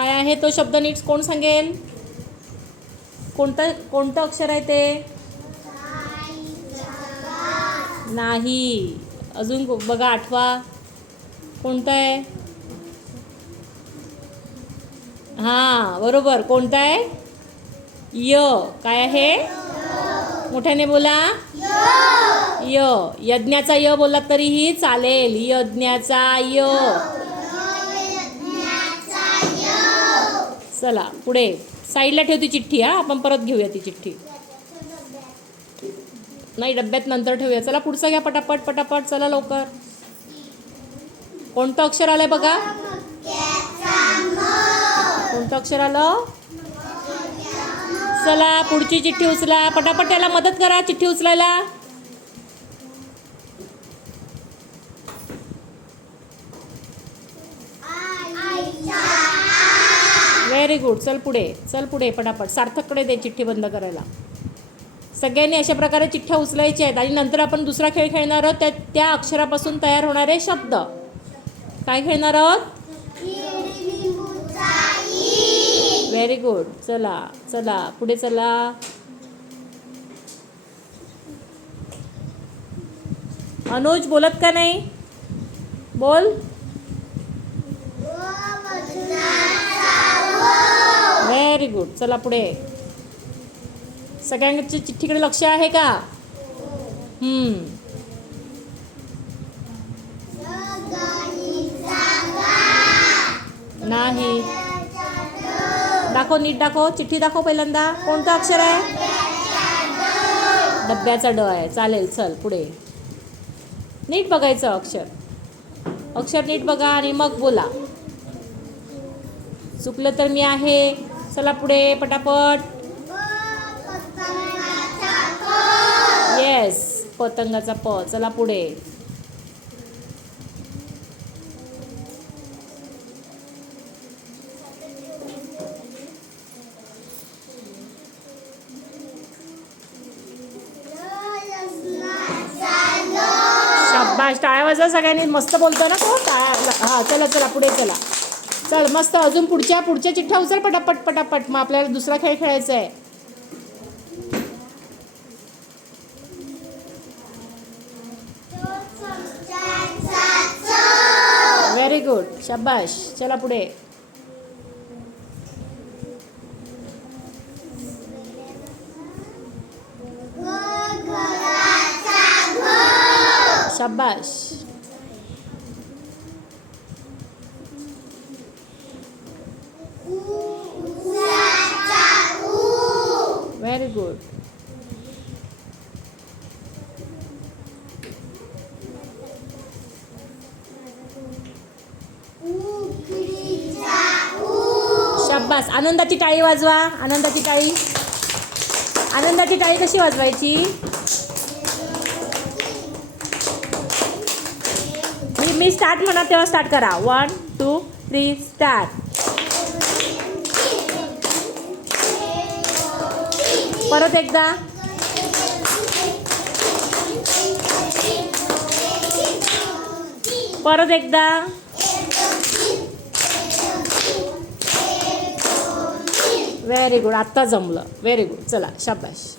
काय आहे तो शब्द नीट कोण सांगेल कोणतं कोणतं अक्षर आहे ते? नाही. अजून बघा आठवा. कोणतं आहे? हां बरोबर. कोणतं आहे? य. काय आहे? मोठ्याने बोला. य. यज्ञाचा य बोला तरीही चालेल. यज्ञाचा य. चला पुढे. साईडला ठेव ती चिठ्ठी हा. आपण परत घेऊया ती चिठ्ठी. नाही डब्यात नंतर ठेवूया. चला पुढचं घ्या पटापट पटापट. चला लवकर. कोणतं अक्षर आलंय बघा? कोणतं अक्षर आलं? चला पुढची चिठ्ठी उचला. पटापट त्याला मदत करा चिठ्ठी उचलायला. व्हेरी गुड चल पुढे. चल पुढे पटापट. सार्थककडे दे चिठ्ठी बंद करायला. सगळ्यांनी अशा प्रकारे चिठ्ठ्या उचलायच्या आहेत आणि नंतर आपण दुसरा खेळ खेळणार आहोत. त्या त्या अक्षरापासून तयार होणारे शब्द. काय खेळणार आहोत? व्हेरी गुड चला चला. पुढे चला. अनुज बोलत का नाही? बोल. व्हेरी गुड चला पुढे. सगळ्यांच्या चिठ्ठीकडे लक्ष आहे का? हम्म. नाही. दाखव नीट दाखव. चिठ्ठी दाखव पहिल्यांदा. कोणतं अक्षर आहे? डब्याचा ड आहे. चालेल चल पुढे. नीट बघायचं अक्षर. अक्षर नीट बघा आणि मग बोला. चुकलं तर मी आहे. चला पुढे पटापट. येस पतंगाचा प. चला पुढे. शाबाश टाळ्या वाजवा सगळ्यांनी. मस्त बोलतो ना तो? टाळ्या हा चला चला पुढे चला. चल मस्त. अजून पुढच्या पुढच्या चिठ्ठ्या उचल पटापट पटापट. मग आपल्याला दुसरा खेळ खेळायचा आहे. व्हेरी गुड शाबाश. चला पुढे. शाबाश. गुड शाबास. आनंदाची टाळी वाजवा. आनंदाची टाळी. आनंदाची टाळी कशी वाजवायची? मी स्टार्ट म्हणा तेव्हा स्टार्ट करा. वन टू थ्री स्टार्ट परत एकदा. परत एकदा. व्हेरी गुड आत्ता जमलं. व्हेरी गुड चला शाबाश.